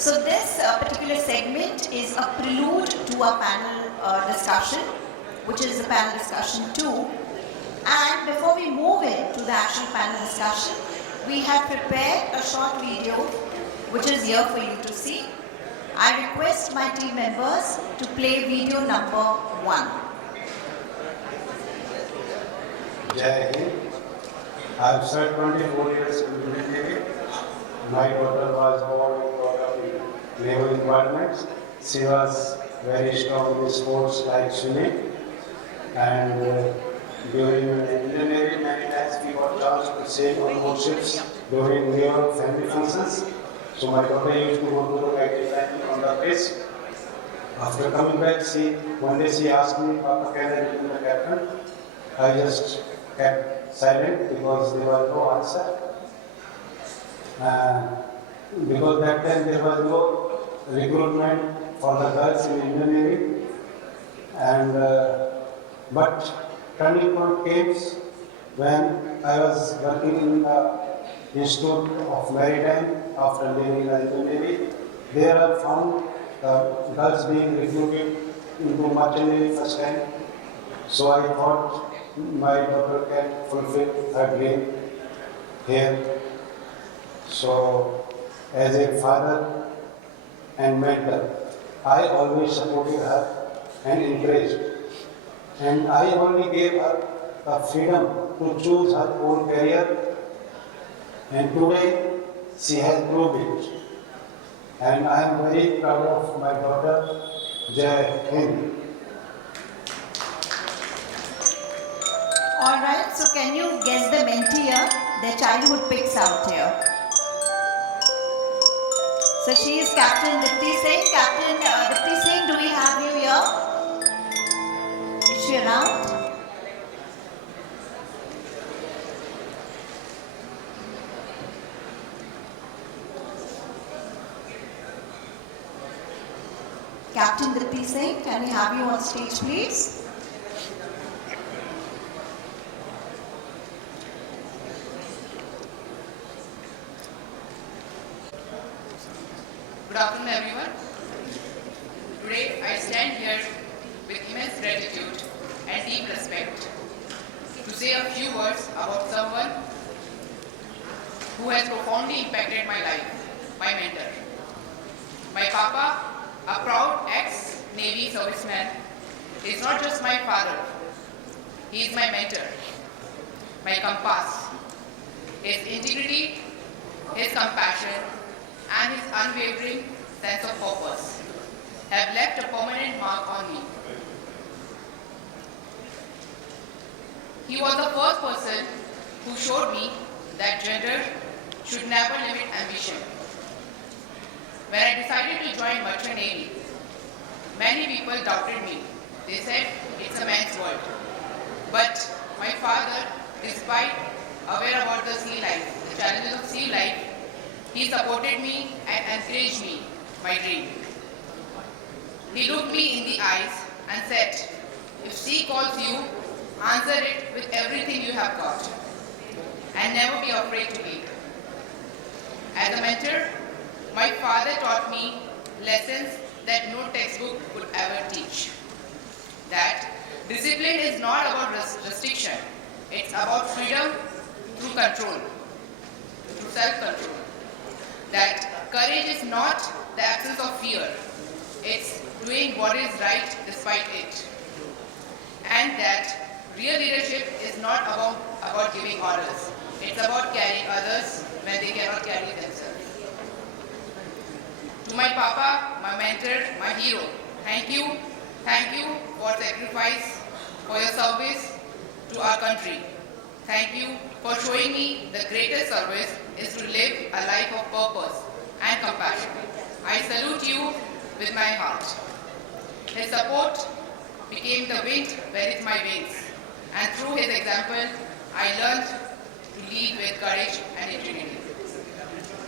So this particular segment is a prelude to our panel discussion, which is the panel discussion 2. And before we move into the actual panel discussion, we have prepared a short video which is here for you to see. I request my team members to play video number 1. Jai Hind. I have served 24 years in the Navy. My daughter was born and brought up in naval environments. She was very strong in sports like swimming. And during the Indian Navy, many times we got chance to sail on board ships during New York family functions. So my daughter used to go to the Maritime on the base. After coming back, one day she asked me, Papa, can I become the captain? I just kept silent because there was no answer. Because that time there was no recruitment for the girls in Indian Navy. But turning point came when I was working in the Institute of Maritime after leaving the Indian Navy. There I found girls being recruited into Merchant Navy first time. So I thought my daughter can fulfill her dream here. So as a father and mentor, I always supported her and encouraged. And I only gave her the freedom to choose her own career. And today she has proved it. And I am very proud of my daughter, Jai Hind. Alright, so can you guess the mentee here? Their childhood picks out here. So she is Captain Dipti Singh. Captain Dipti Singh, do we have you here? Is she around? Captain Dipti Singh, can we have you on stage, please? Good afternoon, everyone. Today, I stand here with immense gratitude and deep respect to say a few words about someone who has profoundly impacted my life, my mentor. My papa, a proud ex-Navy serviceman, is not just my father. He is my mentor, my compass. His integrity, his compassion, and his unwavering sense of purpose have left a permanent mark on me. He was the first person who showed me that gender should never limit ambition. When I decided to join Merchant Navy, many people doubted me. They said it's a man's world. But my father, despite aware about the sea life, the challenges of sea life, he supported me and encouraged me, my dream. He looked me in the eyes and said, if sea calls you, answer it with everything you have got. And never be afraid to lead. As a mentor, my father taught me lessons that no textbook could ever teach. That discipline is not about restriction. It's about freedom through control, through self-control. That courage is not the absence of fear. It's doing what is right despite it. And that real leadership is not about giving orders. It's about carrying others when they cannot carry themselves. To my papa, my mentor, my hero, thank you for sacrifice, for your service to our country. Thank you for showing me the greatest service is to live a life of purpose and compassion. I salute you with my heart. His support became the wind beneath my wings, and through his example, I learned to lead with courage and integrity.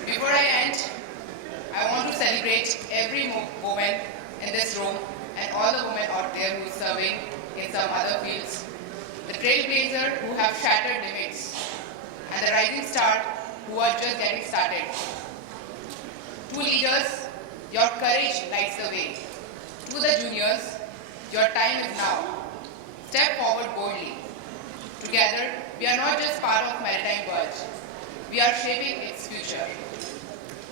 Before I end, I want to celebrate every woman in this room and all the women out there who are serving in some other fields. The trailblazer who have shattered limits, and the rising star who are just getting started. Two leaders Your courage lights the way. To the juniors, your time is now. Step forward boldly. Together, we are not just part of Maritime World. We are shaping its future.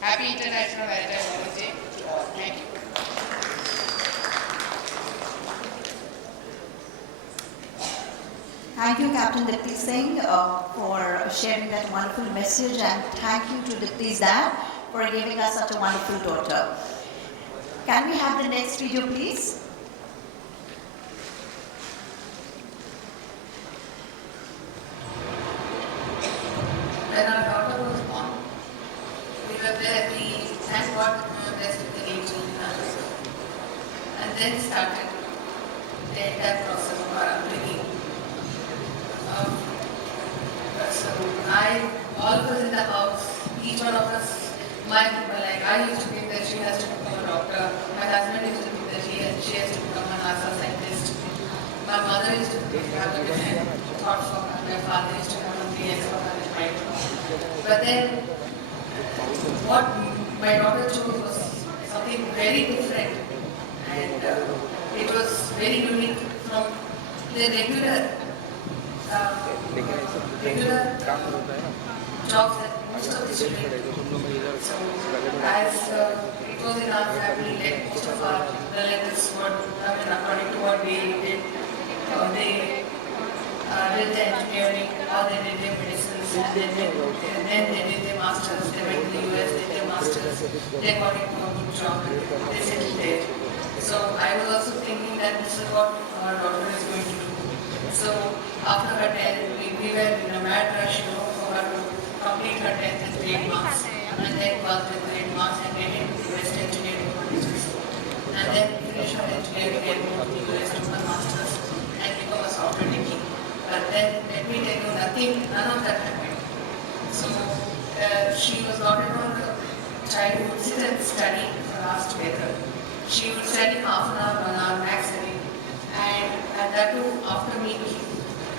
Happy International Maritime Women's Day to all. Thank you. Thank you, Captain Dipti Singh, for sharing that wonderful message, and thank you to Dipti's dad for giving us such a wonderful daughter. Can we have the next video, please? When our daughter was born, we were there, we thank God we were blessed with the angel in our lives. And then started the entire process of our upbringing. So all of us in the house, each one of us, like I used to think that she has to become a doctor. My husband used to think that she has to become a NASA scientist. My mother used to have a different thought for her. My father used to have a PS for her in mind. But then, what my daughter chose was something very different, and it was very unique from the regular jobs that most of the children do. So, as it was in our family, like most of our relatives were, according to what they did, they did the engineering, or they did their medicines, and then they did their masters. They went to the US, did their masters, they got into a good job, and they settled there. So I was also thinking that this is what our daughter is going to do. So after her 10th, we were in a mad rush, for her to complete her 10th with great marks, and then pass with great marks and get into the best engineering colleges. And then finish her engineering and go to the US to her masters and become a software techie. But then, let me tell you, none of that happened. So she was not at all a child who would sit and study for hours together. She would study half an hour, 1 hour max a day. And that too, after me,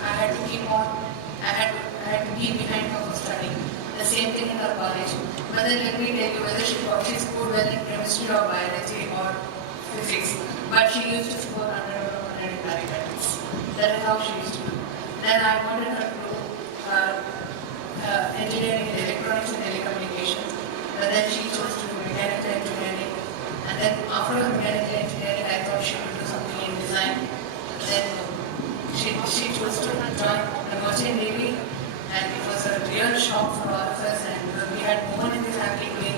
I had to keep on, I had to be behind her for studying. The same thing in her college. But then let me tell you, whether she scored well in chemistry or biology or physics, but she used to score 100 or 100 in mathematics. That is how she used to do. Then I wanted her to do engineering in electronics and telecommunications. But then she chose to do mechanical engineering. And then after mechanical engineering, I thought she would do something in design. Then she chose to join the Merchant Navy, and it was a real shock for all of us. And we had no one in the family doing,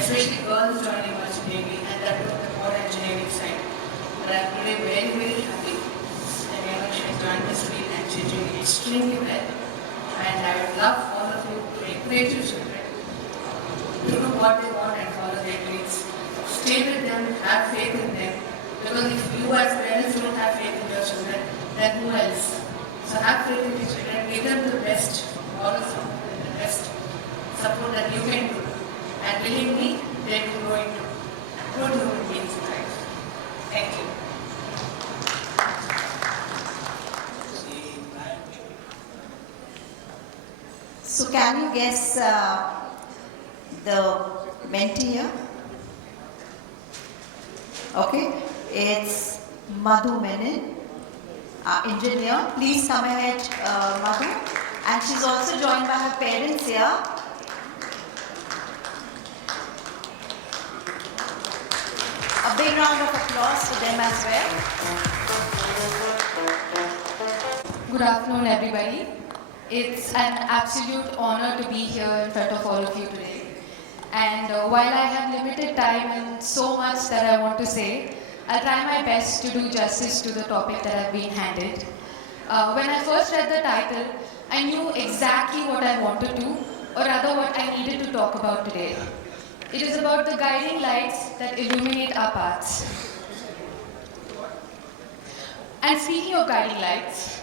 especially girls joining Merchant Navy, and that was the more engineering side. But I'm today very, very happy that she has joined this field and she's doing extremely well. And I would love all of you to encourage your children to do what they want and follow their dreams. Stay with them, have faith in them. Because if you as parents don't have faith in your children, then who else? So have faith in your children, give them the best, all the support, the best support that you can do. And willingly, they will grow into good human beings in life. Thank you. So can you guess the mentee here? Okay, it's Madhu Menon, engineer. Please come ahead, Madhu. And she's also joined by her parents here. A big round of applause for them as well. Good afternoon, everybody. It's an absolute honor to be here in front of all of you today. And while I have limited time and so much that I want to say, I'll try my best to do justice to the topic that I've been handed. When I first read the title, I knew exactly what I wanted to, or rather what I needed to talk about today. It is about the guiding lights that illuminate our paths. And speaking of guiding lights,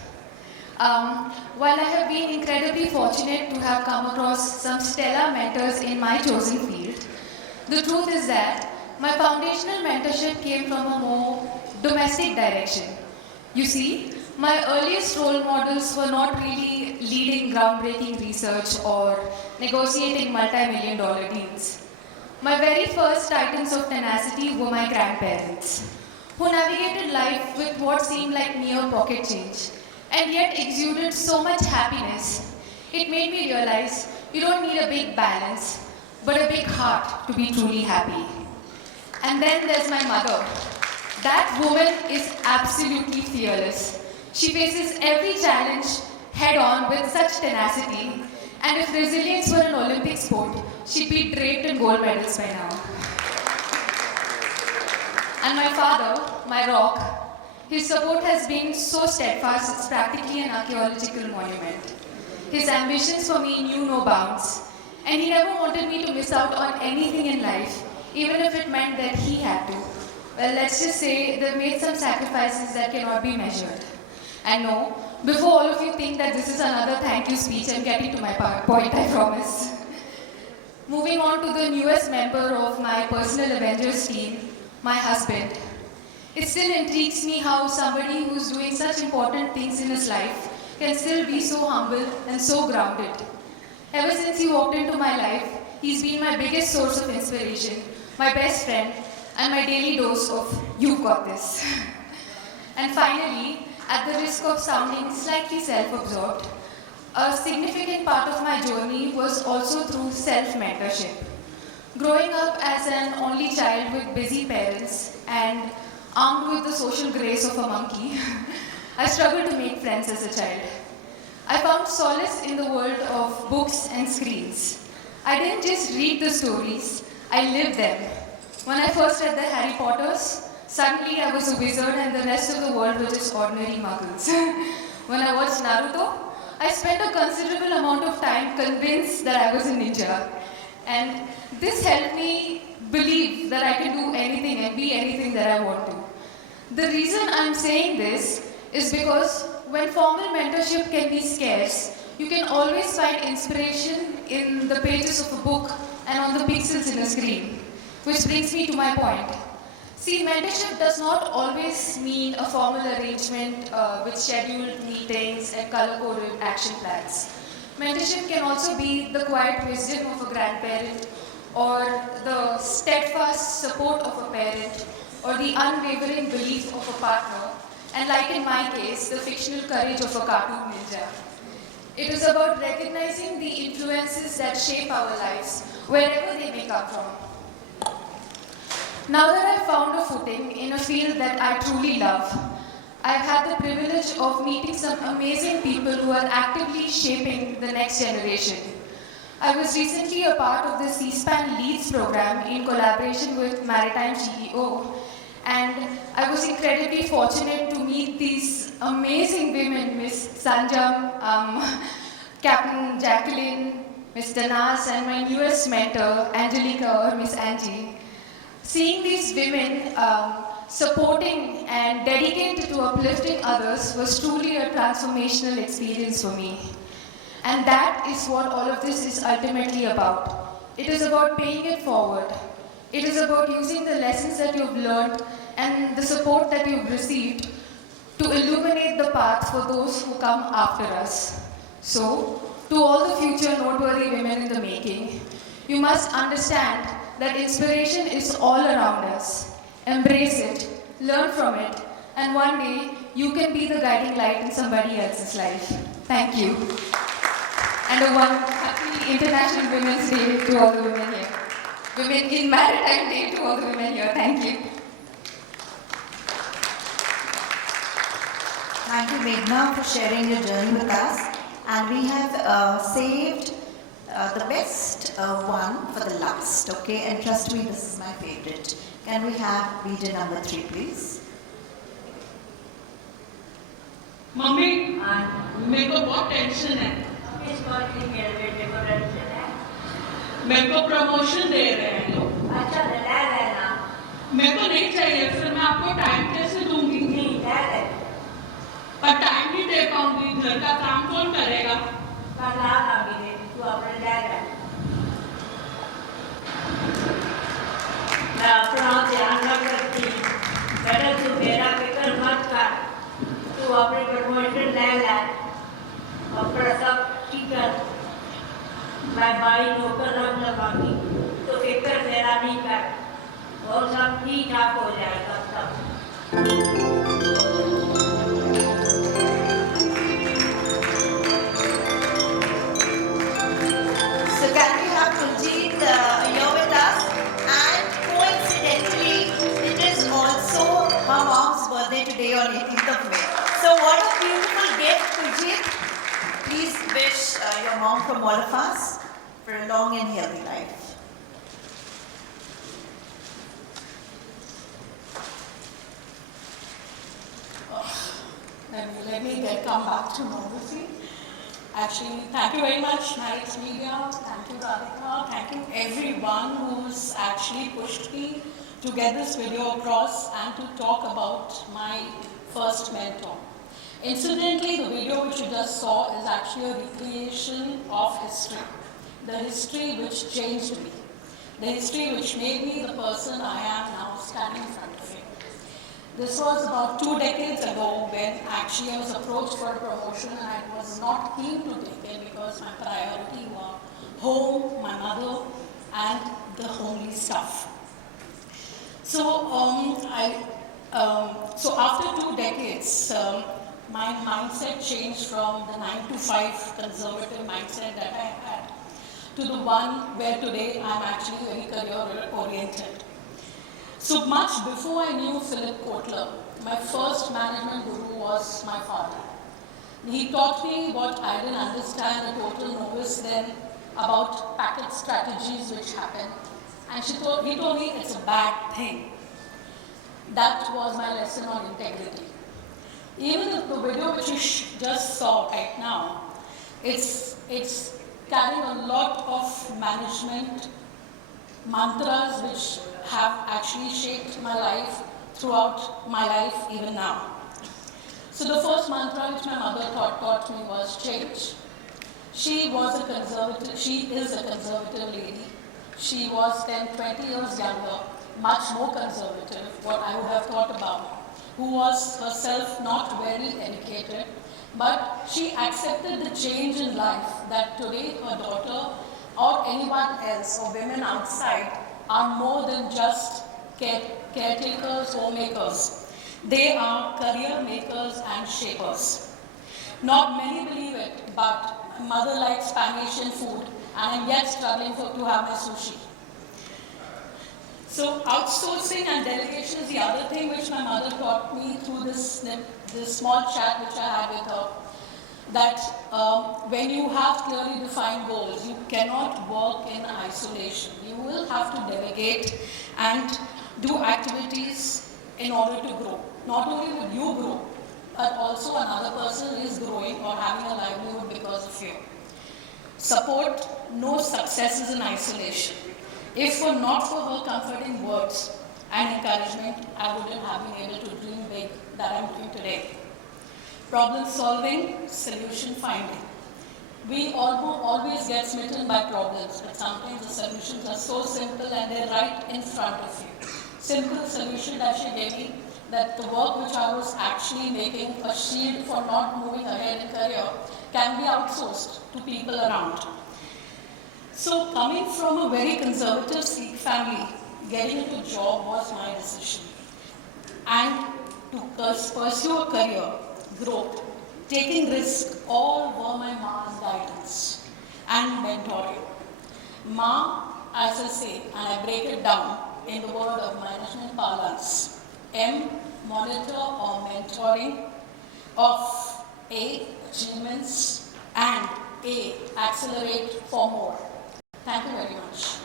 while I have been incredibly fortunate to have come across some stellar mentors in my chosen field, the truth is that my foundational mentorship came from a more domestic direction. You see, my earliest role models were not really leading groundbreaking research or negotiating multi-million-dollar deals. My very first titans of tenacity were my grandparents, who navigated life with what seemed like mere pocket change, and yet exuded so much happiness. It made me realize you don't need a big balance, but a big heart to be truly happy. And then there's my mother. That woman is absolutely fearless. She faces every challenge head on with such tenacity, and if resilience were an Olympic sport, she'd be draped in gold medals by now. And my father, my rock, his support has been so steadfast it's practically an archaeological monument. His ambitions for me knew no bounds, and he never wanted me to miss out on anything in life, even if it meant that he had to. Well, let's just say they've made some sacrifices that cannot be measured. And no, before all of you think that this is another thank you speech, I'm getting to my point, I promise. Moving on to the newest member of my personal Avengers team, my husband. It still intrigues me how somebody who's doing such important things in his life can still be so humble and so grounded. Ever since he walked into my life, he's been my biggest source of inspiration, my best friend, and my daily dose of "you've got this." And finally, at the risk of sounding slightly self-absorbed, a significant part of my journey was also through self-mentorship. Growing up as an only child with busy parents and armed with the social grace of a monkey, I struggled to make friends as a child. I found solace in the world of books and screens. I didn't just read the stories, I lived them. When I first read the Harry Potters, suddenly I was a wizard and the rest of the world were just ordinary muggles. When I watched Naruto, I spent a considerable amount of time convinced that I was a ninja. And this helped me believe that I can do anything and be anything that I want to. The reason I'm saying this is because when formal mentorship can be scarce, you can always find inspiration in the pages of a book and on the pixels in a screen. Which brings me to my point. See, mentorship does not always mean a formal arrangement with scheduled meetings and color-coded action plans. Mentorship can also be the quiet wisdom of a grandparent, or the steadfast support of a parent, or the unwavering belief of a partner, and like in my case, the fictional courage of a cartoon ninja. It is about recognizing the influences that shape our lives, wherever they may come from. Now that I've found a footing in a field that I truly love, I've had the privilege of meeting some amazing people who are actively shaping the next generation. I was recently a part of the C-SPAN Leads program in collaboration with Maritime CEO, and I was incredibly fortunate to meet these amazing women, Miss Sanjam, Captain Jacqueline, Mr. Nas, and my newest mentor, Angelica or Miss Angie. Seeing these women supporting and dedicated to uplifting others was truly a transformational experience for me. And that is what all of this is ultimately about. It is about paying it forward. It is about using the lessons that you've learned and the support that you've received to illuminate the path for those who come after us. So, to all the future noteworthy women in the making, you must understand that inspiration is all around us. Embrace it, learn from it, and one day you can be the guiding light in somebody else's life. Thank you. And a happy International Women's Day to all the women here. Women in Maritime Day to all the women here. Thank you. Thank you, Meghna, for sharing your journey with us. And we have saved the best one for the last, okay? And trust me, this is my favorite. Can we have leader number 3, please? Mummy मेरे को बहुत tension है इस बात की मेरे बेटे को टेंशन है मेरे को प्रमोशन दे रहे हैं लोग अच्छा ले लेना मेरे को नहीं चाहिए फिर मैं आपको टाइम कैसे दूंगी नहीं ले पर टाइम नहीं दे पाऊंगी घर का काम कौन करेगा पर ला लागी दे तू अपने ले मैं अपना ध्यान रख रखती बेटा तू मेरा फिक्र मत कर तू अपनी प्रमोशन ले ले अपना सब ठीक कर मैं भाई नौकर रख लगाऊंगी तो पेपर मेरा नहीं कर और सब ठीक ठाक हो जाएगा सब। So can we have Kunjit here with us? And coincidentally, it is also her mom's birthday today on 18th of May. So what a beautiful gift, Kunjit. Please wish your mom from all of us for a long and healthy life. Let me come back to normalcy. Actually, thank you very much, Maritime Media. Thank you, Radhika. Thank you, everyone who's actually pushed me to get this video across and to talk about my first mentor. Incidentally, the video which you just saw is actually a recreation of history. The history which changed me. The history which made me the person I am now standing in front of you. This was about 2 decades ago when actually I was approached for a promotion and I was not keen to take it because my priority were home, my mother, and the homely stuff. So, so after 2 decades, my mindset changed from the 9 to 5 conservative mindset that I had to the one where today I'm actually very career oriented. So much before I knew Philip Kotler, my first management guru was my father. He taught me what I didn't understand, a total novice then, about packet strategies which happen. And he told me it's a bad thing. That was my lesson on integrity. Even the video which you just saw right now, it's carrying a lot of management mantras which have actually shaped my life throughout my life even now. So the first mantra which my mother taught me was change. She is a conservative lady. She was 10, 20 years younger, much more conservative, what I would have thought about, who was herself not very educated, but she accepted the change in life that today her daughter or anyone else or women outside are more than just caretakers, homemakers. They are career makers and shapers. Not many believe it, but mother likes Pan-Asian food and I'm yet struggling to have my sushi. So outsourcing and delegation is the other thing which my mother taught me through this small chat which I had with her. That when you have clearly defined goals, you cannot work in isolation. You will have to delegate and do activities in order to grow. Not only will you grow, but also another person is growing or having a livelihood because of you. Support, no success is in isolation. If were not for her comforting words and encouragement, I wouldn't have been able to dream big that I'm doing today. Problem solving, solution finding. We always get smitten by problems, but sometimes the solutions are so simple and they're right in front of you. Simple solution that she gave me, that the work which I was actually making a shield for not moving ahead in career can be outsourced to people around. So coming from a very conservative Sikh family, getting into a job was my decision. And to pursue a career, growth, taking risk, all were my ma's guidance and mentoring. Ma, as I say, and I break it down in the word of management parlance. M, monitor or mentoring of A, achievements, and A, accelerate for more. Thank you very much.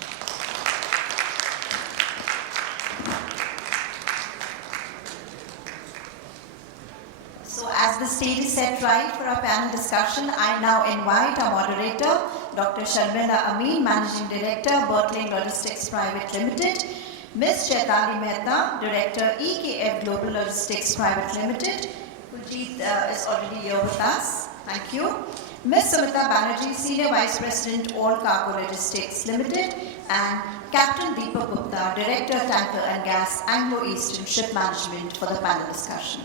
So as the stage is set right for our panel discussion, I now invite our moderator, Dr. Sharmila Amin, Managing Director, Berkeley Logistics Private Limited, Ms. Chaitali Mehta, Director, EKF Global Logistics Private Limited. Kuljeet is already here with us. Thank you. Ms. Sumita Banerjee, Senior Vice President, All Cargo Logistics Limited, and Captain Deepak Gupta, Director, Tanker and Gas, Anglo-Eastern Ship Management for the panel discussion.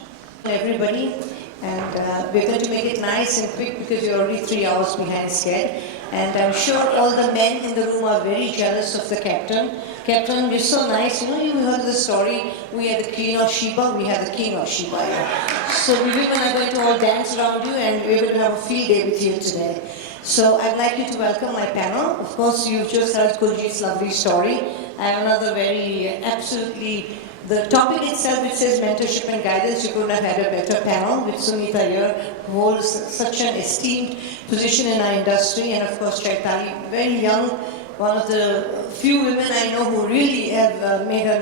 Everybody, and we're going to make it nice and quick because you're already 3 hours behind schedule. And I'm sure all the men in the room are very jealous of the captain. Captain, you're so nice. You know, you heard the story. We had the Queen of Sheba, we had the King of Sheba. Yeah. So we women are going to all dance around you, and we're going to have a field day with you today. So I'd like you to welcome my panel. Of course, you've just heard Kuljit's lovely story. I have another very absolutely, the topic itself, it says mentorship and guidance. You couldn't have had a better panel with Sunita here, who holds such an esteemed position in our industry, and of course Chaitali, very young, one of the few women I know who really have made her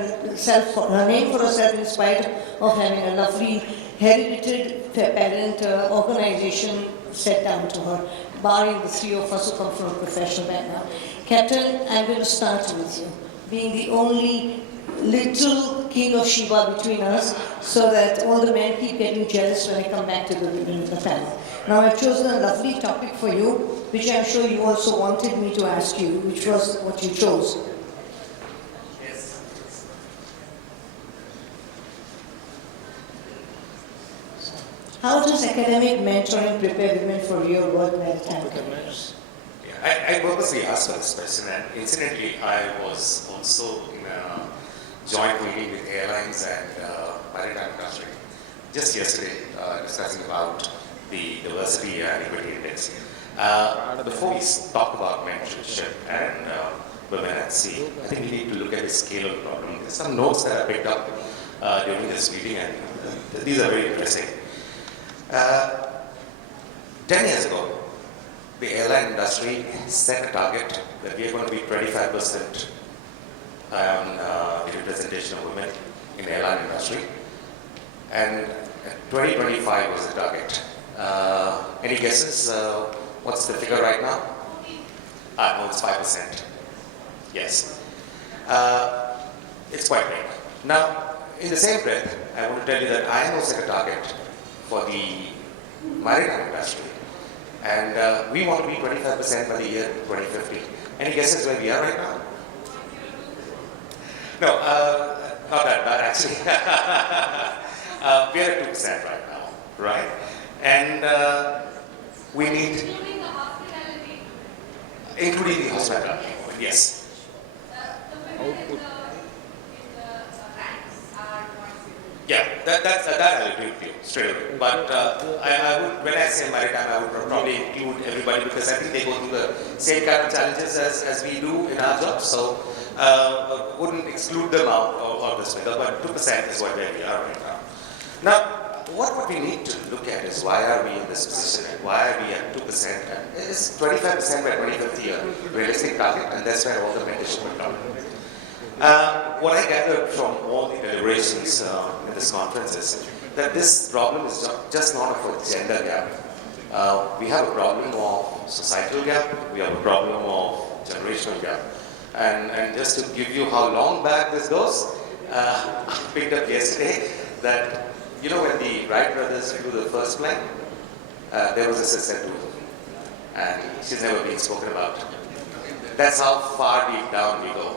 name for herself in spite of having a lovely heredited parent organization set down to her, barring the three of us who come from a professional background. Captain, I'm going to start with you, being the only little King of Sheba between us, so that all the men keep getting jealous when I come back to the women in the panel. Now I've chosen a lovely topic for you, which I'm sure you also wanted me to ask you, which was what you chose. Yes. How does academic mentoring prepare women for real world maritime careers? I purposely asked for this question, and incidentally, I was also in a joint meeting with airlines and maritime industry just yesterday, discussing about the diversity and equity index. Before we talk about mentorship and women at sea, I think we need to look at the scale of the problem. There's some notes that I picked up during this meeting, and these are very interesting. 10 years ago, the airline industry set a target that we are going to be 25% the representation of women in the airline industry, and 2025 was the target. Any guesses? What's the figure right now? No, it's 5%. Yes. It's quite big. Now, in the same breath, I want to tell you that IMO set a target for the maritime industry, and we want to be 25% by the year 2050. Any guesses where we are right now? No, not that bad actually. We are at 2% right now, right? And we need... Including the hospitality. Including the hospitality, yes. The women in the ranks are... Yeah, that I'll agree with you straight away. But I would, when I say maritime, I would probably include everybody, because I think they go through the same kind of challenges as we do in our jobs. So wouldn't exclude them out of this figure, but 2% is where we are right now. Now, what we need to look at is why are we in this position, and why are we at 2%? And it's 25% by 2050 a realistic target, and that's where all the mentorship will come. What I gathered from all the deliberations in this conference is that this problem is just not a gender gap. We have a problem of societal gap, we have a problem of generational gap. And just to give you how long back this goes, I picked up yesterday that, you know, when the Wright brothers flew the first plane, there was a sister too, and she's never been spoken about. That's how far deep down we go,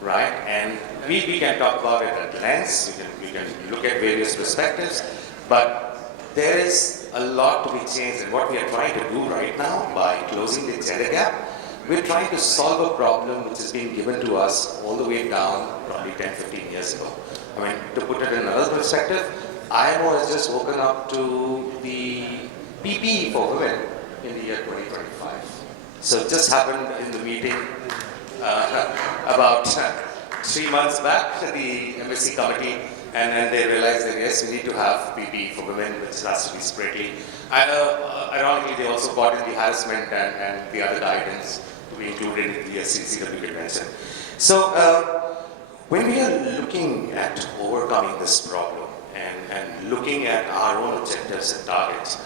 right? And we can talk about it at length, we can look at various perspectives, but there is a lot to be changed. And what we are trying to do right now by closing the gender gap, we're trying to solve a problem which has been given to us all the way down probably 10, 15 years ago. I mean, to put it in another perspective, IMO has just woken up to the PPE for women in the year 2025. So it just happened in the meeting about 3 months back, the MSc committee, and then they realized that yes, we need to have PPE for women, which has to be spreadly. Ironically, they also brought in the harassment and the other guidance to be included in the CCW convention. So when we are looking at overcoming this problem and looking at our own objectives and targets,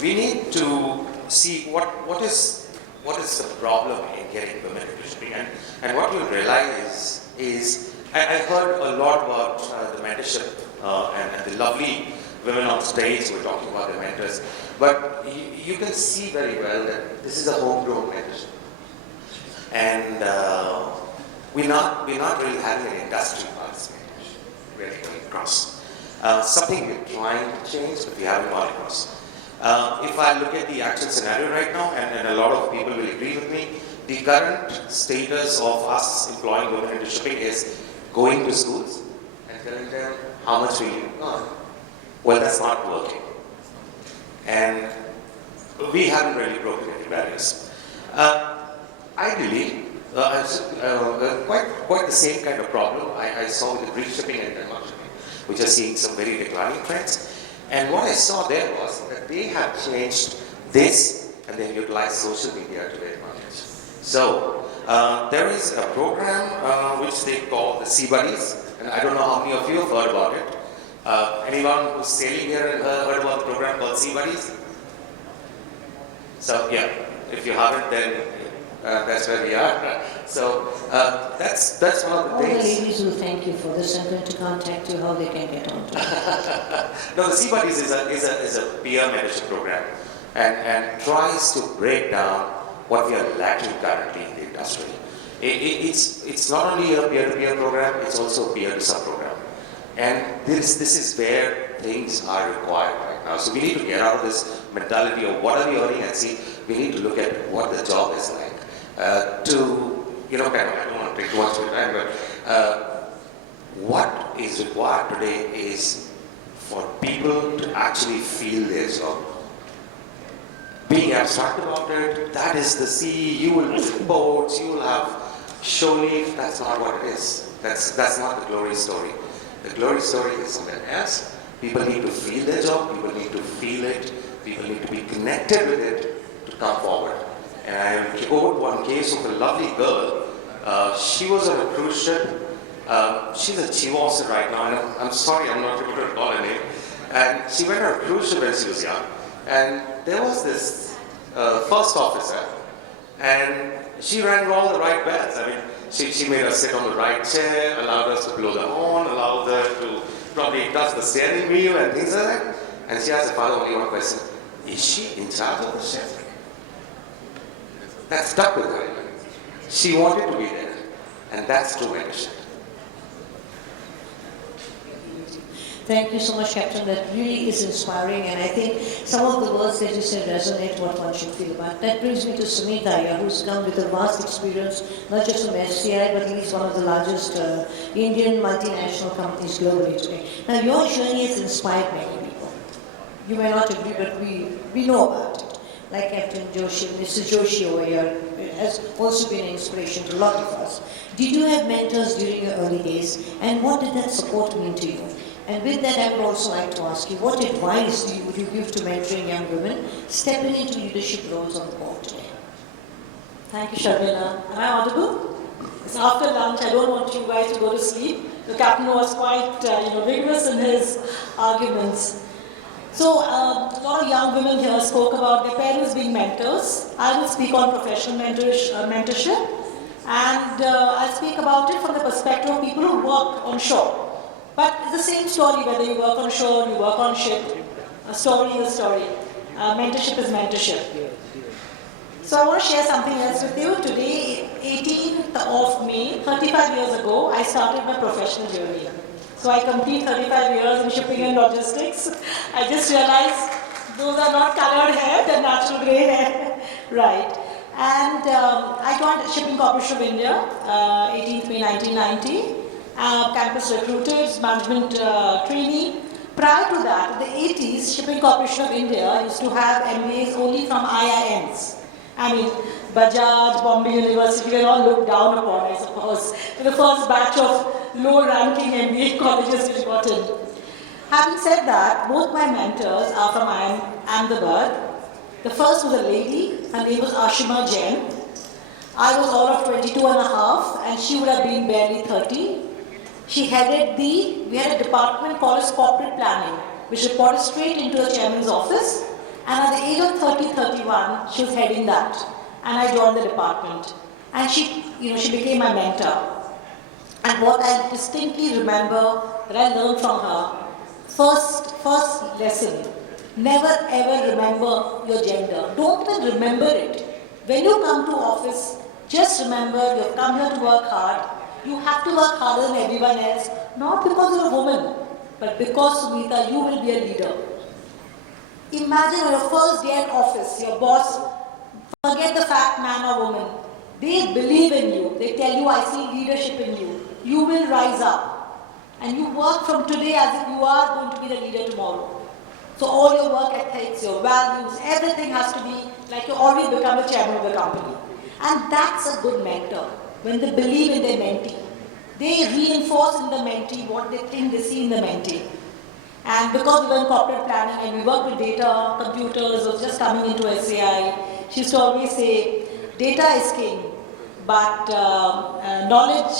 we need to see what is the problem in getting women efficiently. And what you realize is, I heard a lot about the mentorship and the lovely women on stage who are talking about their mentors, but you can see very well that this is a homegrown mentorship. And we're not really having an industry participation really going across. Something we're trying to change, but we haven't gone across. If I look at the actual scenario right now, and a lot of people will agree with me, the current status of us employing women into shipping is going to schools and telling them how much will you earn. Well, that's not working. And we haven't really broken any barriers. Ideally, quite the same kind of problem I saw with the Greek shipping and Denmark shipping, which are seeing some very declining trends. And what I saw there was that they have changed this and they utilized social media to their advantage. So there is a program which they call the Sea Buddies, and I don't know how many of you have heard about it. Anyone who's sailing here and heard about the program called Sea Buddies? So yeah, if you haven't, then that's where we are. So that's one of the All things. the ladies will thank you for this. I'm going to contact you how they can get on to it. No, the Sea Buddies is a peer mentorship program and tries to break down what we are lacking currently in the industry. It's not only a peer-to-peer program, it's also a peer-to-sub program. And this is where things are required right now. So we need to get out of this mentality of what are we earning and see, we need to look at what the job is like. I don't want to take too much of your time, but what is required today is for people to actually feel their job. Being abstract about it, that is the sea, you will visit boats, you will have show leave, that's not what it is. That's not the glory story. The glory story is something else. People need to feel their job, people need to feel it, people need to be connected with it to come forward. And I quote one case of a lovely girl. She was on a cruise ship. She's a chief officer right now, and I'm sorry I'm not able to recall her name. And she went on a cruise ship when she was young. And there was this first officer, and she rang all the right bells. I mean, she made us sit on the right chair, allowed us to blow the horn, allowed her to probably touch the steering wheel and things like that. And she asked the father only one question: is she in charge of the ship? That stuck with her. She wanted to be there, and that's true mentorship. Thank you so much, Captain. That really is inspiring, and I think some of the words that you said resonate what one should feel about. That brings me to Sumit Daya, who's come with a vast experience, not just from FCI, but he's one of the largest Indian multinational companies globally today. Now, your journey has inspired many people. You may not agree, but we know about it. Like Captain Joshi, Mrs. Joshi over here has also been an inspiration to a lot of us. Did you have mentors during your early days, and what did that support mean to you? And with that, I would also like to ask you, what advice would you give to mentoring young women stepping into leadership roles on the board today? Thank you, Sharmila. Am I audible? It's after lunch. I don't want you guys to go to sleep. The captain was quite vigorous in his arguments. So a lot of young women here spoke about their parents being mentors. I will speak on professional mentorship, and I'll speak about it from the perspective of people who work on shore. But it's the same story whether you work on shore, you work on ship. A story is a story. Mentorship is mentorship. So I want to share something else with you. Today, 18th of May, 35 years ago, I started my professional journey. So I complete 35 years in shipping and logistics. I just realized those are not colored hair, they're natural grey hair. Right. And I joined Shipping Corporation of India, 18th May 1990. Campus recruited, management trainee. Prior to that, in the 80s, Shipping Corporation of India used to have MBAs only from IIMs. I mean, Bajaj, Bombay University were all looked down upon, I suppose. The first batch of low-ranking MBA colleges which got in. Having said that, both my mentors are from Ahmedabad. The first was a lady, her name was Ashima Jain. I was all of 22 and a half, and she would have been barely 30. She headed we had a department called as corporate planning, which reported straight into the chairman's office. And at the age of 31, she was heading that. And I joined the department. And she became my mentor. And what I distinctly remember that I learned from her, first lesson, never ever remember your gender. Don't even remember it. When you come to office, just remember you've come here to work hard. You have to work harder than everyone else, not because you're a woman, but because, Sumita, you will be a leader. Imagine on your first day at office, your boss, forget the fact man or woman. They believe in you. They tell you, I see leadership in you. You will rise up. And you work from today as if you are going to be the leader tomorrow. So all your work ethics, your values, everything has to be like you already become the chairman of the company. And that's a good mentor. When they believe in their mentee, they reinforce in the mentee what they think they see in the mentee. And because we were in corporate planning and we work with data, computers, was just coming into SAI, she used to always say, data is king, but knowledge,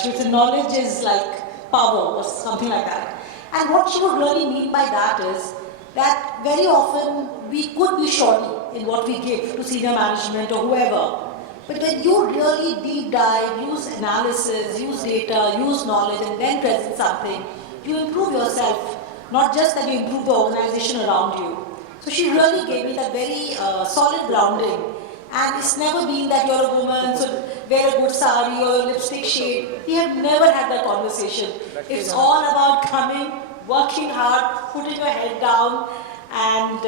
she would say knowledge is like power or something like that. And what she would really mean by that is that very often we could be shoddy in what we give to senior management or whoever. But when you really deep dive, use analysis, use data, use knowledge, and then present something, you improve yourself, not just that you improve the organization around you. So she really gave me that very solid grounding. And it's never been that you're a woman, so wear a good sari or a lipstick shade. We have never had that conversation. It's all about coming, working hard, putting your head down, and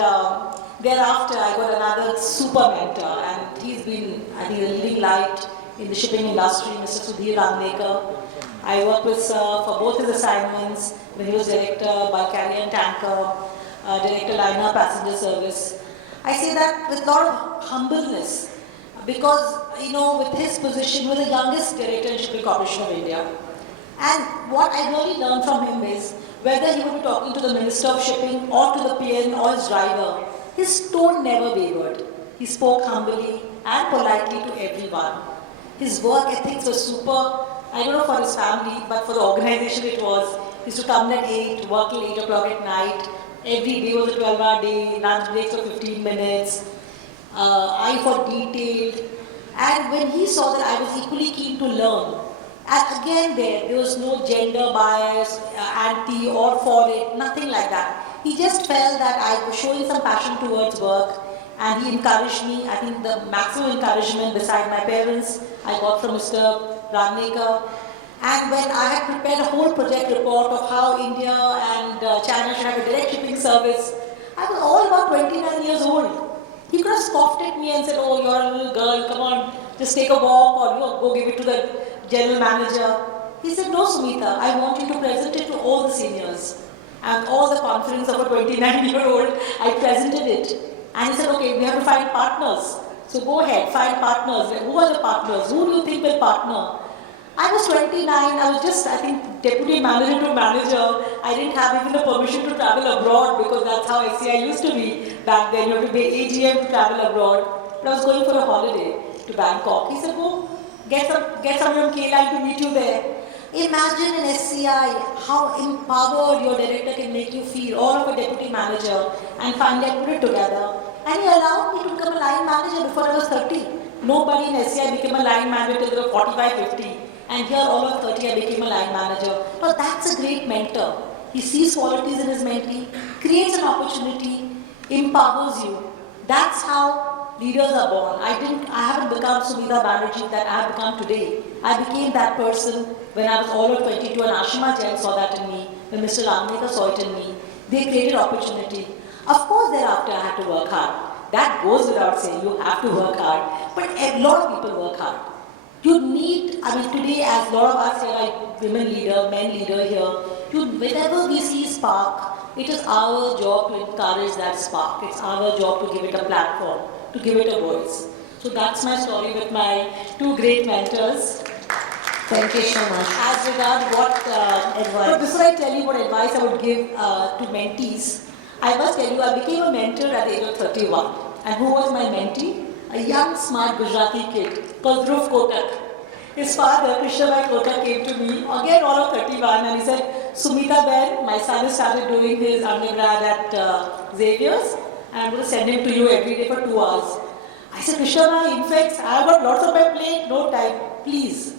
thereafter I got another super mentor, and he's been, I think, a leading light in the shipping industry, Mr. Sudhir Rangnekar. I worked with Sir for both his assignments when he was director, bulk carrier and tanker, director liner passenger service. I say that with a lot of humbleness because, you know, with his position, he was the youngest director in Shipping Corporation of India. And what I really learned from him is whether he would be talking to the Minister of Shipping or to the PN or his driver, his tone never wavered. He spoke humbly and politely to everyone. His work ethics were super. I don't know for his family, but for the organization it was. He used to come at 8, work till 8 o'clock at night. Every day was a 12-hour day, lunch breaks for 15 minutes, eye for detail. And when he saw that I was equally keen to learn, and again there was no gender bias, anti or for it, nothing like that. He just felt that I was showing some passion towards work and he encouraged me. I think the maximum encouragement beside my parents I got from Mr. Rangnekar. And when I had prepared a whole project report of how India and China should have a direct shipping service, I was all about 29 years old. He could have scoffed at me and said, oh, you're a little girl, come on, just take a walk or go give it to the general manager. He said, no, Sumita, I want you to present it to all the seniors. And all the confidence of a 29-year-old, I presented it. And he said, okay, we have to find partners. So go ahead, find partners. Who are the partners? Who do you think will partner? I was 29, I was just, I think, deputy manager to manager. I didn't have even the permission to travel abroad because that's how SCI used to be back then. You have to pay AGM to travel abroad. But I was going for a holiday to Bangkok. He said, go, get someone from K-Line to meet you there. Imagine in SCI how empowered your director can make you feel, all of a deputy manager, and finally I put it together. And he allowed me to become a line manager before I was 30. Nobody in SCI became a line manager till they were 45, 50. And here, all of 30, I became a line manager. But that's a great mentor. He sees qualities in his mentee, creates an opportunity, empowers you. That's how leaders are born. I haven't become Sumita Banerjee that I have become today. I became that person when I was all of 22 and Ashima Jain saw that in me, when Mr. Rangnekar saw it in me. They created opportunity. Of course, thereafter I had to work hard. That goes without saying, you have to work hard. But a lot of people work hard. You need, I mean, today as a lot of us here are women leader, men leader here, whenever we see spark, it is our job to encourage that spark. It's our job to give it a platform, to give it a voice. So that's my story with my two great mentors. Thank you so much. As regards what advice, but before I tell you what advice I would give to mentees, I must tell you I became a mentor at the age of 31. And who was my mentee? A young, smart Gujarati kid called Dhruv Kotak. His father, Krishnabhai Kotak, came to me, again all of 31, and he said, Sumita Ben, my son has started doing his undergrad at Xavier's, and I'm going to send him to you every day for 2 hours. I said, Krishnabhai, in fact, I've got lots on my plate, no time, please.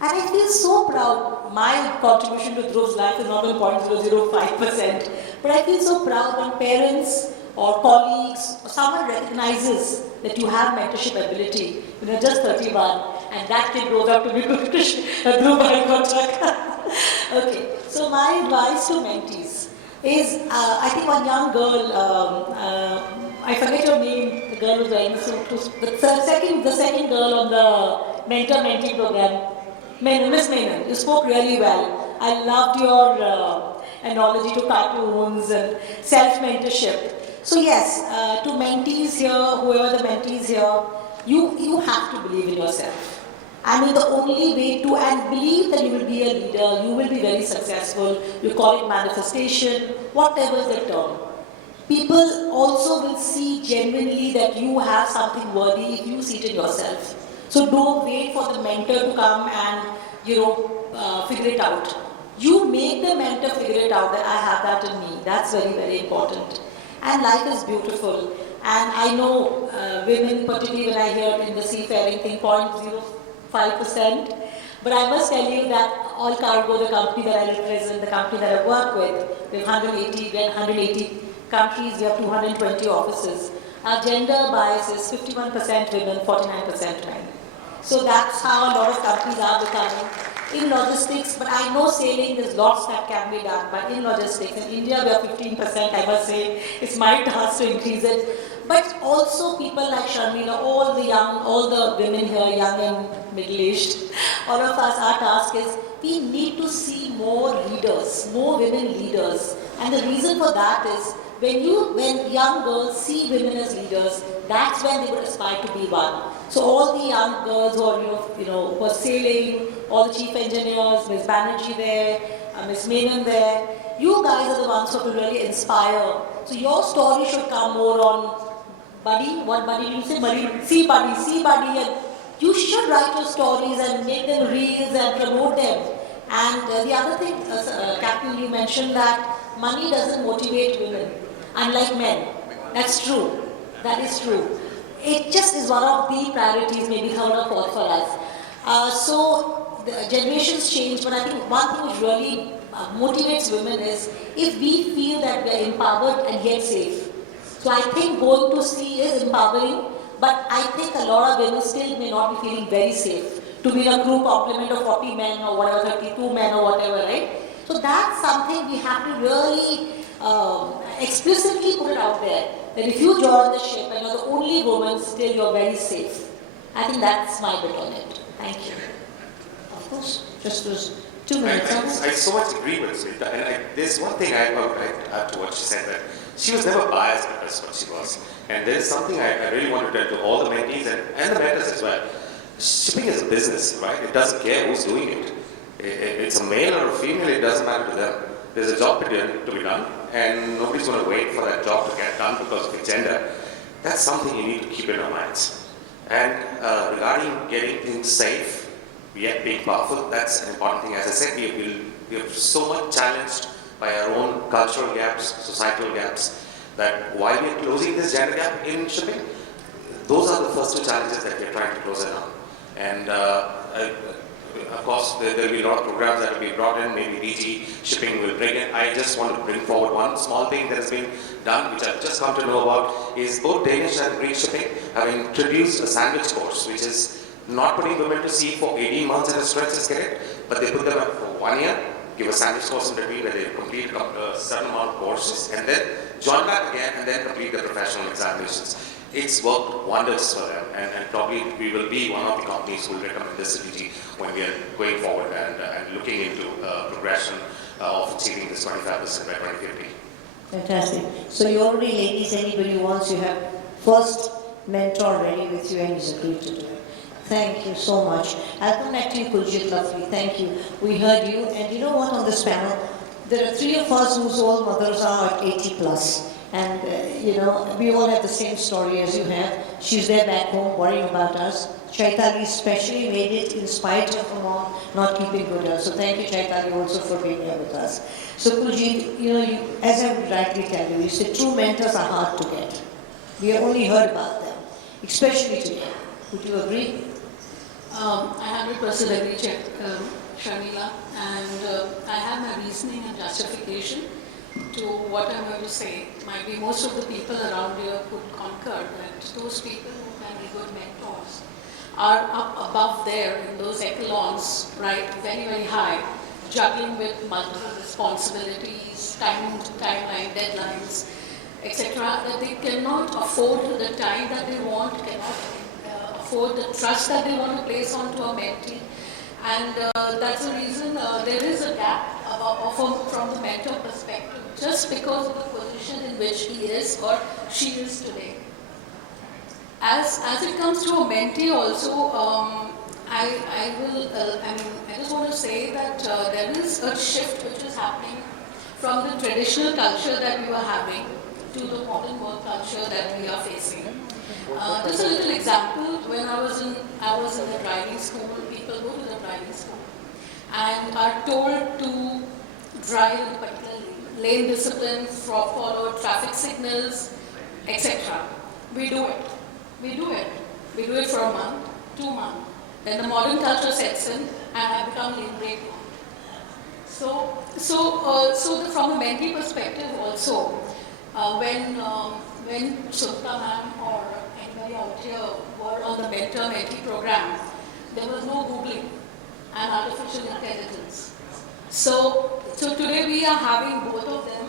And I feel so proud. My contribution to Dhruv's life is not 0.005%, but I feel so proud when parents or colleagues or someone recognizes that you have mentorship ability. You're just 31, and that kid grows up to be Dhruv Kotak. Okay, so my advice to mentees. is, I think one young girl, I forget her name, the girl who's wearing the suit, the second girl on the mentor-mentee program, Miss Menon, you spoke really well. I loved your analogy to cartoons and self-mentorship. So yes, to mentees here, whoever the mentees here, you have to believe in yourself. I mean, the only way to, and believe that you will be a leader, you will be very successful, you call it manifestation, whatever is the term. People also will see genuinely that you have something worthy if you see it in yourself. So don't wait for the mentor to come and, figure it out. You make the mentor figure it out that I have that in me. That's very, very important. And life is beautiful. And I know women, particularly when I hear in the seafaring thing, 0.05%. But I must tell you that All Cargo, the company that I represent, the company that I work with, we have 180 countries, we have 220 offices. Our gender bias is 51% women, 49% men. So that's how a lot of companies are becoming in logistics. But I know sailing, there's lots that can be done. But in logistics, in India we are 15%, I must say. It's my task to increase it. But also people like Sharmila, all the women here, young and middle-aged, all of us, our task is we need to see more leaders, more women leaders. And the reason for that is when young girls see women as leaders, that's when they would aspire to be one. So all the young girls who are, who are sailing, all the chief engineers, Ms. Banerjee there, Ms. Menon there, you guys are the ones who have to really inspire. So your story should come more on buddy. What buddy did you say? Buddy, see buddy, and you should write your stories and make them reels and promote them. And the other thing, Captain, you mentioned that money doesn't motivate women, unlike men. That's true. That is true. It just is one of the priorities, maybe third or fourth for us. So the generations change, but I think one thing which really motivates women is if we feel that we are empowered and yet safe. So I think going to sea is empowering, but I think a lot of women still may not be feeling very safe to be in a crew complement of 40 men or whatever, 32 men or whatever, right? So that's something we have to really explicitly put it out there, that if you join the ship and you're the only woman, still you're very safe. I think that's my bit on it. Thank you. Of course, just those 2 minutes. I so much agree with Smita, and there's one thing I add to what she said, that she was never biased because what she was. And there is something I really want to tell to all the mentees and the mentors as well. Shipping is a business, right? It doesn't care who's doing it. It's a male or a female, it doesn't matter to them. There's a job to be done, and nobody's going to wait for that job to get done because of its gender. That's something you need to keep in our minds. And regarding getting things safe, yet being powerful, that's an important thing. As I said, we are so much challenged by our own cultural gaps, societal gaps, that while we are closing this gender gap in shipping, those are the first 2 challenges that we are trying to close in on. And of course, there will be a lot of programs that will be brought in, maybe DG Shipping will bring in. I just want to bring forward one small thing that has been done, which I've just come to know about, is both Danish and Greek Shipping have introduced a sandwich course, which is not putting women to sea for 18 months at a stretch as cadet, but they put them up for 1 year, give a sandwich course in between where they complete a certain amount of courses, and then join back again and then complete the professional examinations. It's worked wonders for them, and probably we will be one of the companies who will recommend this CBT when we are going forward and looking into progression of achieving this 25% by 2050. Fantastic. So you already, ladies, anybody wants, you have first mentor ready with you and he's agreed to do it. Thank you so much. I'll come back to you, Kuljit, lovely. Thank you. We heard you, and you know what, on this panel, there are 3 of us whose all mothers are at 80 plus. And, we all have the same story as you have. She's there back home worrying about us. Chaitali especially made it in spite of her mom not keeping good health. So thank you, Chaitali, also for being here with us. So Kuljit, as I would rightly tell you, you said true mentors are hard to get. We have only heard about them, especially today. Would you agree? I 100% agree, Sharmila, and I have my reasoning and justification to what I'm going to say. Might be most of the people around here could concur that those people who can be good mentors are up above there in those echelons, right, very, very high. juggling with multiple responsibilities, timeline, deadlines, etc., that they cannot afford the time that they want, cannot afford the trust that they want to place onto a mentee. And that's the reason there is a gap from the mentor perspective, just because of the position in which he is or she is today. As it comes to a mentee also, I just want to say that there is a shift which is happening from the traditional culture that we were having to the modern work culture that we are facing. Just a little example, when I was in the driving school, people go to the driving school and are told to drive in a particular lane discipline, follow traffic signals, etc. We do it. We do it. We do it for a month, 2 months. Then the modern culture sets in and I become lane break. From a mentee perspective also, when Sunita ma'am or anybody out here were on the mentor-mentee program, there was no Googling and artificial intelligence. So today we are having both of them,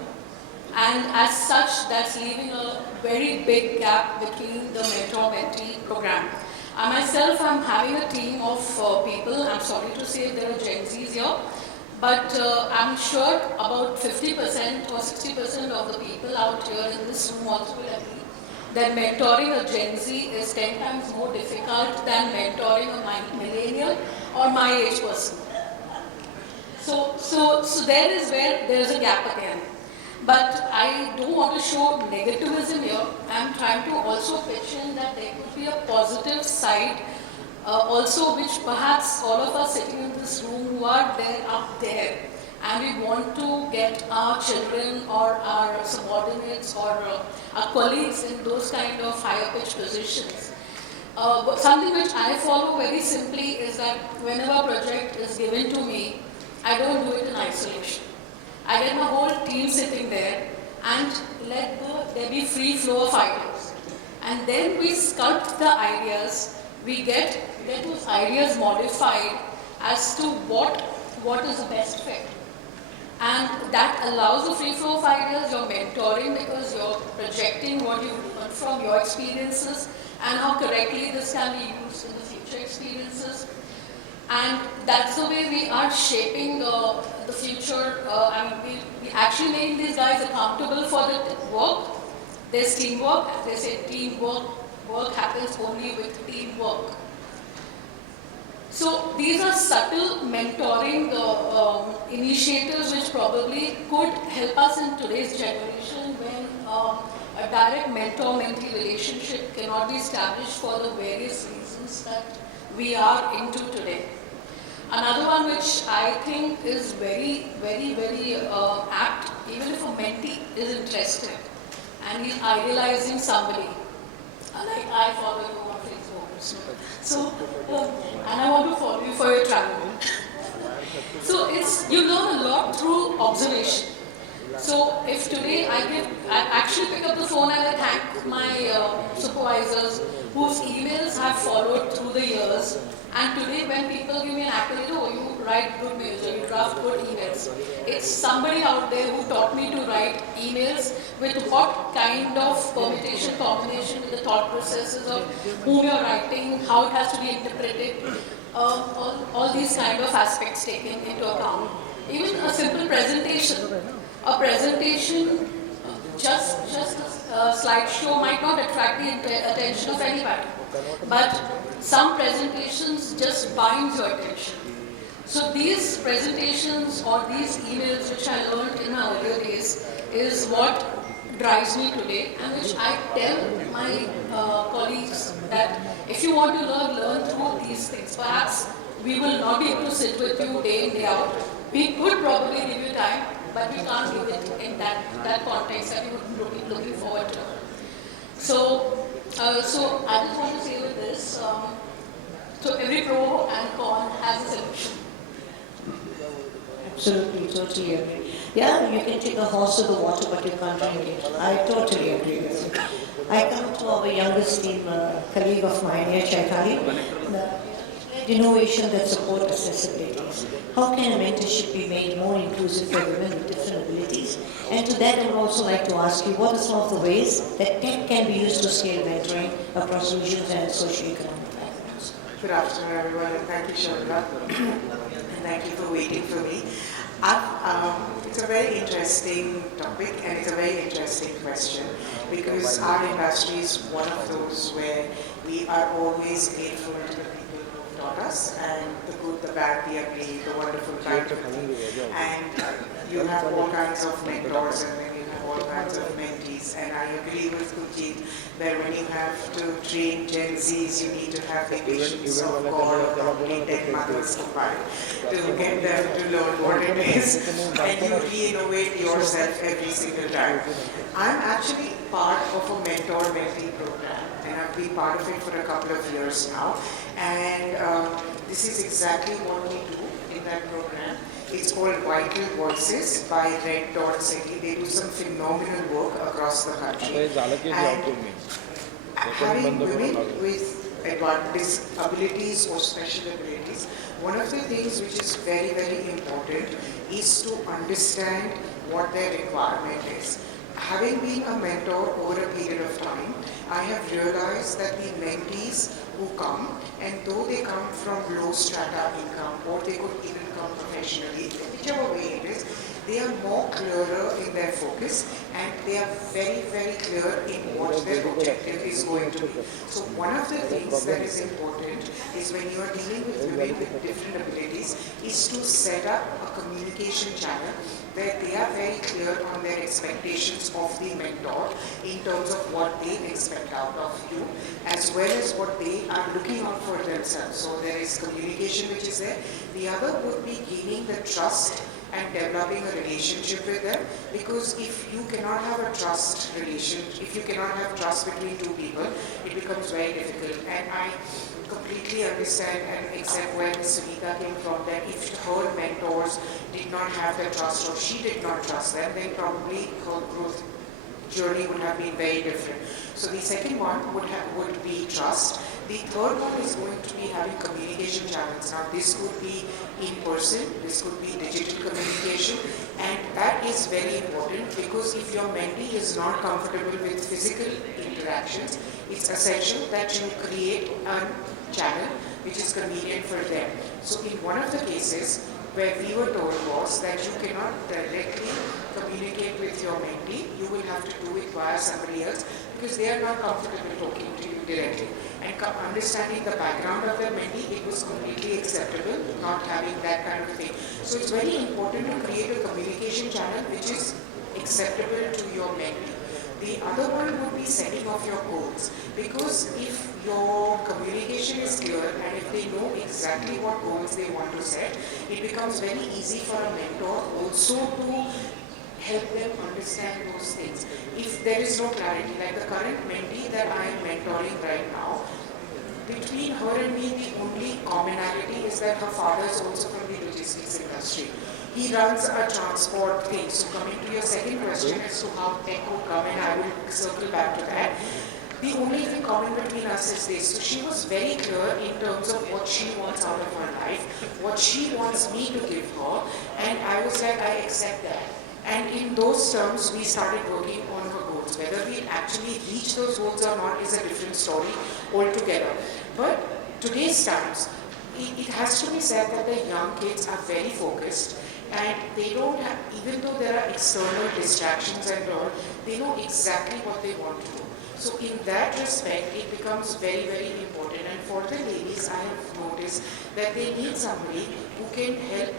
and as such, that's leaving a very big gap between the mentor-mentee program. I myself am having a team of people. I'm sorry to say there are Gen Zs here, but I'm sure about 50% or 60% of the people out here in this room also will agree that mentoring a Gen Z is 10 times more difficult than mentoring a millennial or my age person. So there is where there is a gap again. But I don't want to show negativism here. I'm trying to also pitch in that there could be a positive side also, which perhaps all of us sitting in this room who are there up there, and we want to get our children or our subordinates or our colleagues in those kind of higher pitch positions. But something which I follow very simply is that whenever a project is given to me, I don't do it in isolation. I get my whole team sitting there and let there be free flow of ideas. And then we sculpt the ideas, we get those ideas modified as to what is the best fit. And that allows the free flow of ideas, you're mentoring because you're projecting what you learned from your experiences and how correctly this can be used in the future experiences. And that's the way we are shaping the future. We actually make these guys accountable for the work. There's teamwork. As they say, work happens only with teamwork. So these are subtle mentoring initiatives which probably could help us in today's generation when a direct mentor-mentee relationship cannot be established for the various reasons that we are into today. Another one which I think is very, very, very apt, even if a mentee is interested and he's idealizing somebody, like I follow you on Facebook. So, and I want to follow you for your travel. So you learn a lot through observation. So if today I actually pick up the phone and I thank my supervisors whose emails have followed through the years. And today when people give me an accolade, oh, you write good mails or you draft good emails. It's somebody out there who taught me to write emails with what kind of permutation, combination with the thought processes of whom you're writing, how it has to be interpreted, all these kind of aspects taken into account. Even a simple presentation. A presentation, just a slideshow might not attract the attention of anybody. But some presentations just bind your attention. So these presentations or these emails which I learned in my earlier days is what drives me today and which I tell my colleagues that if you want to learn through these things. Perhaps we will not be able to sit with you day in, day out. We could probably give you time, but we can't give it in that context that we would be looking forward to. So I just want to say with this, so every pro and con has a solution. Absolutely, totally agree. Yeah, you can take a horse to the water, but you can't drink it. I totally agree with you. I come to our youngest team colleague of mine here, Chaitali. tech innovation that support accessibilities. How can a mentorship be made more inclusive for women with different abilities? And to that, I would also like to ask you, what are some of the ways that tech can be used to scale mentoring across regions and socioeconomic backgrounds? Good afternoon, everyone, and thank you, Sharla, and thank you for waiting for me. It's a very interesting topic, and it's a very interesting question, because our industry is one of those where we are always grateful to the people who taught us, and the good, the bad, the ugly, the wonderful, kind of thing. And you have all kinds of mentors, and then you have all kinds of mentees, and I agree with Gurjeet that when you have to train Gen Zs, you need to have the patience of God or probably 10 mothers combined to get them to learn what it is, and you re-innovate yourself every single time. I'm actually part of a mentor-mentee program, and I've been part of it for a couple of years now, and this is exactly what we do in that program. It's called Vital Voices by Red Dot City. They do some phenomenal work across the country. And having women with disabilities or special abilities, one of the things which is very, very important is to understand what their requirement is. Having been a mentor over a period of time, I have realized that the mentees who come, and though they come from low strata income, or they could even come professionally, whichever way it is, they are more clearer in their focus, and they are very, very clear in what their objective is going to be. So one of the things that is important is when you are dealing with women with different abilities is to set up a communication channel where they are very clear on their expectations of the mentor in terms of what they expect out of you, as well as what they are looking out for themselves. So there is communication which is there. The other would be gaining the trust and developing a relationship with them, because if you cannot have a trust relation, if you cannot have trust between two people, it becomes very difficult. And I completely understand and accept where Sunita came from, that if her mentors did not have the trust, or she did not trust them, then probably her growth journey would have been very different. So the second one would be trust. The third one is going to be having communication channels. Now this could be in person, this could be digital communication, and that is very important, because if your mentee is not comfortable with physical interactions, it's essential that you create a channel which is convenient for them. So in one of the cases where we were told was that you cannot directly communicate with your mentee, you will have to do it via somebody else, because they are not comfortable talking to you directly. And understanding the background of the mentee, it was completely acceptable not having that kind of thing. So it's very important to create a communication channel which is acceptable to your mentee. The other one would be setting of your goals, because if your communication is clear and if they know exactly what goals they want to set, it becomes very easy for a mentor also to help them understand those things. If there is no clarity, like the current mentee that I am mentoring right now, between her and me, the only commonality is that her father is also from the logistics industry. He runs a transport thing. So coming to your second question as to how tech would come, and I will circle back to that. The only thing common between us is this. So she was very clear in terms of what she wants out of her life, what she wants me to give her, and I was like, I accept that. And in those terms, we started working on her goals. Whether we actually reach those goals or not is a different story altogether. But today's times, it has to be said that the young kids are very focused, and they don't have, even though there are external distractions and all, they know exactly what they want to do. So in that respect, it becomes very, very important. And for the ladies, I have noticed that they need somebody who can help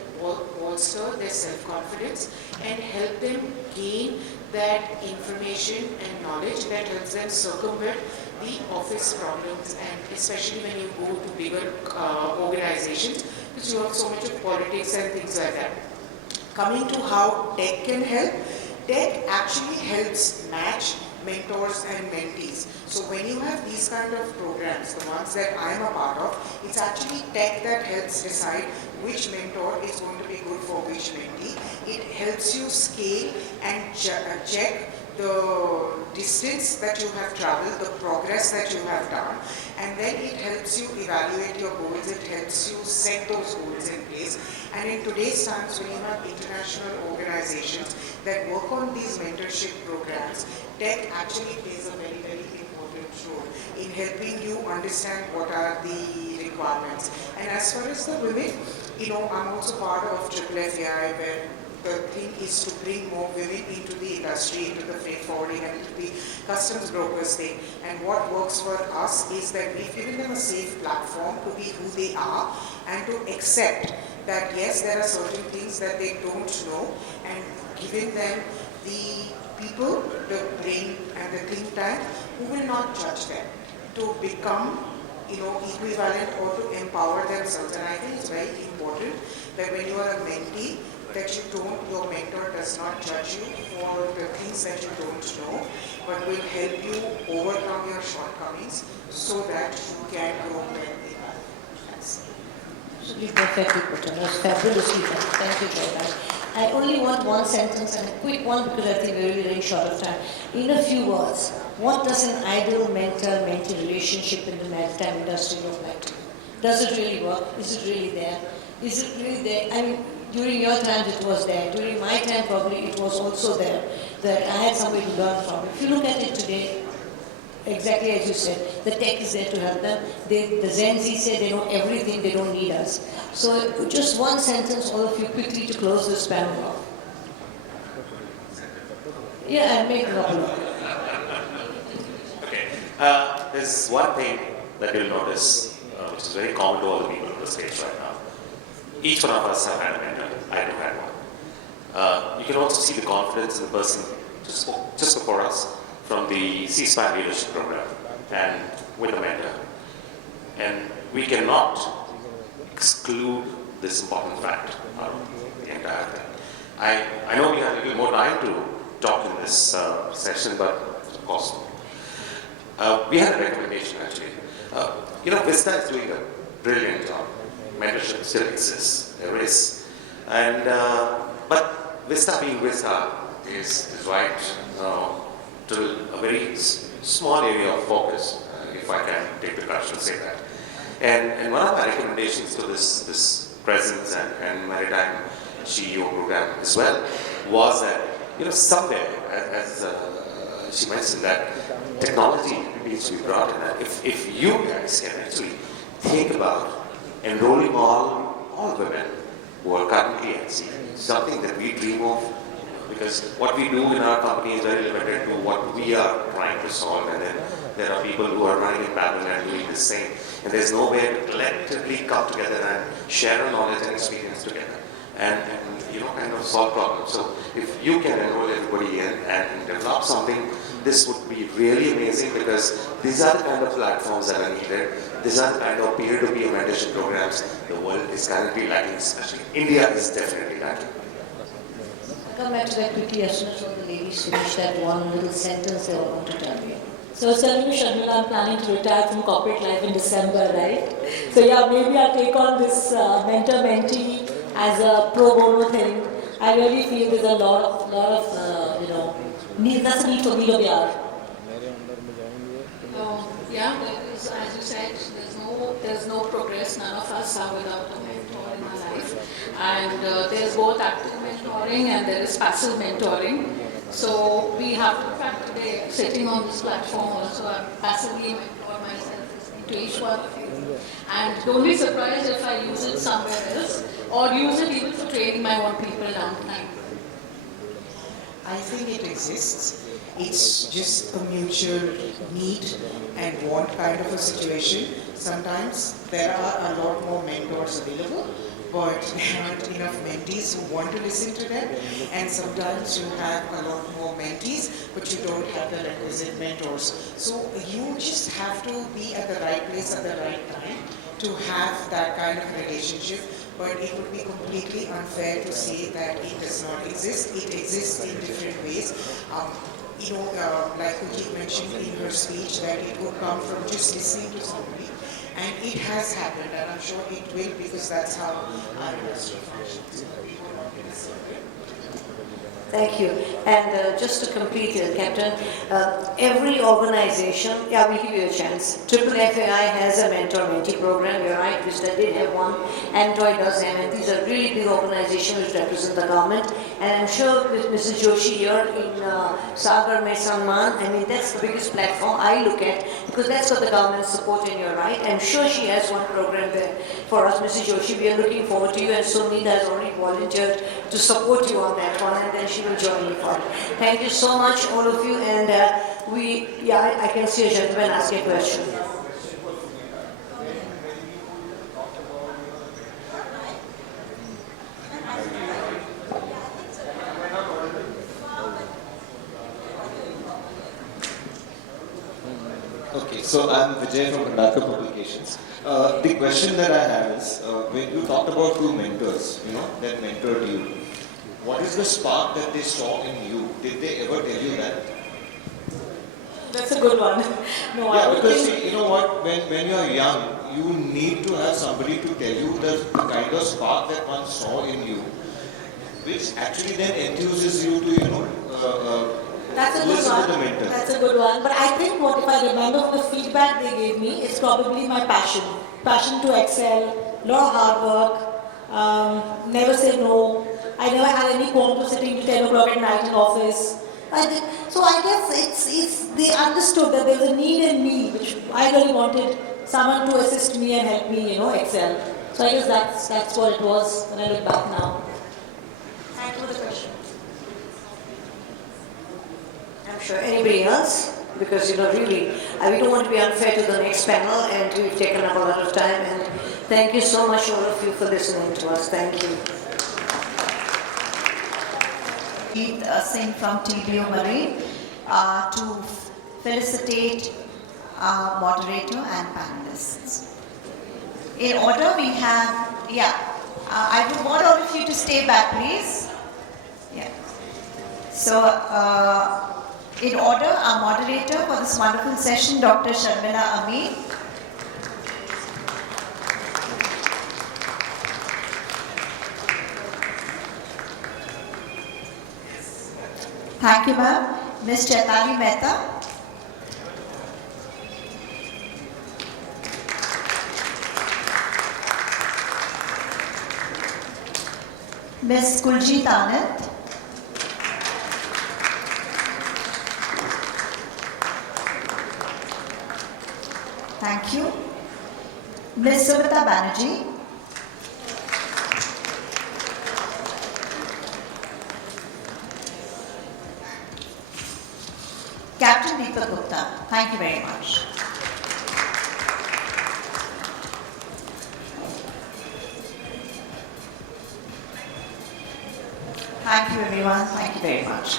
bolster their self-confidence and help them gain that information and knowledge that helps them circumvent the office problems, and especially when you go to bigger organizations, because you have so much of politics and things like that. Coming to how tech can help, tech actually helps match mentors and mentees. So when you have these kind of programs, the ones that I am a part of, it's actually tech that helps decide which mentor is going to be good for which mentee. It helps you scale and check the distance that you have traveled, the progress that you have done, and then it helps you evaluate your goals, it helps you set those goals in place. And in today's times, when you have international organizations that work on these mentorship programs, tech actually plays a very, very important role in helping you understand what are the requirements. And as far as the women, I'm also part of FFI, where the thing is to bring more women into the industry, into the freight forwarding and into the customs brokers thing. And what works for us is that we've given them a safe platform to be who they are and to accept that yes, there are certain things that they don't know, and giving them the people, the brain and the think tank who will not judge them to become equivalent or to empower themselves. And I think it's very important that when you are a mentee, that your mentor does not judge you for the things that you don't know, but will help you overcome your shortcomings so that you can grow where they are. Absolutely perfectly put on. It was fabulously done. Thank you very much. I only want one sentence and a quick one because I think we're really very short of time. In a few words, what does an ideal mentor-mentee relationship in the maritime industry look like? Does it really work? Is it really there? Is it really there? I mean, during your time it was there. During my time probably it was also there. That I had somebody to learn from. If you look at it today, exactly as you said, the tech is there to help them. The Gen Z say they know everything, they don't need us. So just one sentence, all of you quickly to close this panel off. Yeah, and make it up. Okay. There's one thing that you'll notice, which is very common to all the people on the stage right now. Each one of us have had a mentor. I do have one. You can also see the confidence in the person just before us from the C-SPAN leadership program and with a mentor. And we cannot exclude this important fact out of the entire thing. I know we have a little more time to talk in this session, but of course, we had a recommendation actually. Vista is doing a brilliant job. Mentorship still exists, there is. And, but Vista being Vista is right to a very small area of focus, if I can take the courage to say that. And one of my recommendations to this presence and Maritime CEO program as well was that, somewhere, as she mentioned, that technology needs to be brought in. If you guys can actually think about enrolling all women who are currently at sea, something that we dream of, because what we do in our company is very limited to what we are trying to solve, and then there are people who are running in parallel and doing the same. And there's no way to collectively come together and share our knowledge and experience together and kind of solve problems. So if you can enroll everybody in and develop something, this would be really amazing, because these are the kind of platforms that are needed. These are the kind of peer-to-peer mentorship programs the world is currently lacking, especially India is definitely lacking. I'll come back to that quickly as soon as all the ladies finish that one little sentence they all want to tell you. So I was telling you, Sharmila, I'm planning to retire from corporate life in December, right? So yeah, maybe I'll take on this mentor-mentee as a pro bono thing. I really feel there's a lot of need, that's a need for BWR. Yeah, there is, as you said, there's no progress. None of us are without a mentor in our life. And there's both active mentoring and there is passive mentoring. So we have to, in fact, today, sitting on this platform also, I passively mentor myself to each one of you. And don't be surprised if I use it somewhere else, or use it even for training my own people down the line. I think it exists. It's just a mutual need and want kind of a situation. Sometimes there are a lot more mentors available, but there aren't enough mentees who want to listen to them. And sometimes you have a lot more mentees, but you don't have the requisite mentors. So you just have to be at the right place at the right time to have that kind of relationship. But it would be completely unfair to say that it does not exist. It exists in different ways. Like Uti mentioned in her speech, that it would come from just listening to somebody. And it has happened, and I'm sure it will, because that's how our industry functions. Thank you. And just to complete it, Captain, every organization, yeah, we'll give you a chance. Triple FAI has a mentor-mentee program, you're right, Vista did have one, Android does have, and these are really big organizations which represent the government. And I'm sure with Mrs. Joshi here in Sagar Mein Samman, I mean, that's the biggest platform I look at, because that's got the government support, and you're right. I'm sure she has one program there for us, Mrs. Joshi. We are looking forward to you, and Sunita has already volunteered to support you on that one, and then she will join you for it. Thank you so much, all of you, and I can see a gentleman ask a question. Okay, so I'm Vijay from Kandaka Publications. The question that I have is, when you talked about two mentors, that mentored you, what is the spark that they saw in you? Did they ever tell you that? That's a good one. No, Yeah, because see, you know what, when you're young, you need to have somebody to tell you the kind of spark that one saw in you, which actually then enthuses you to, that's a good listen one. to the mentor. That's a good one. But I think what if I remember the feedback they gave me, it's probably my passion. Passion to excel, lot of hard work, never say no. I never had any qualm sitting till 10 o'clock at night in office. So I guess it's they understood that there was a need in me, which I really wanted someone to assist me and help me, excel. So I guess that's what it was when I look back now. Thank you for the question. I'm sure anybody else, because really, we don't want to be unfair to the next panel, and we've taken up a lot of time. And thank you so much, all of you, for listening to us. Thank you. Singh from TBO Marine to felicitate our moderator and panelists. In order, we have, I would want all of you to stay back, please. Yeah. So, in order, our moderator for this wonderful session, Dr. Sharmila Amin. Thank you, ma'am. Ms. Chaitali Mehta. Ms. Kuljeet Anand. Thank you. Ms. Sumita Banerjee. Captain Deepak Gupta, thank you very much. Thank you everyone, thank you very much.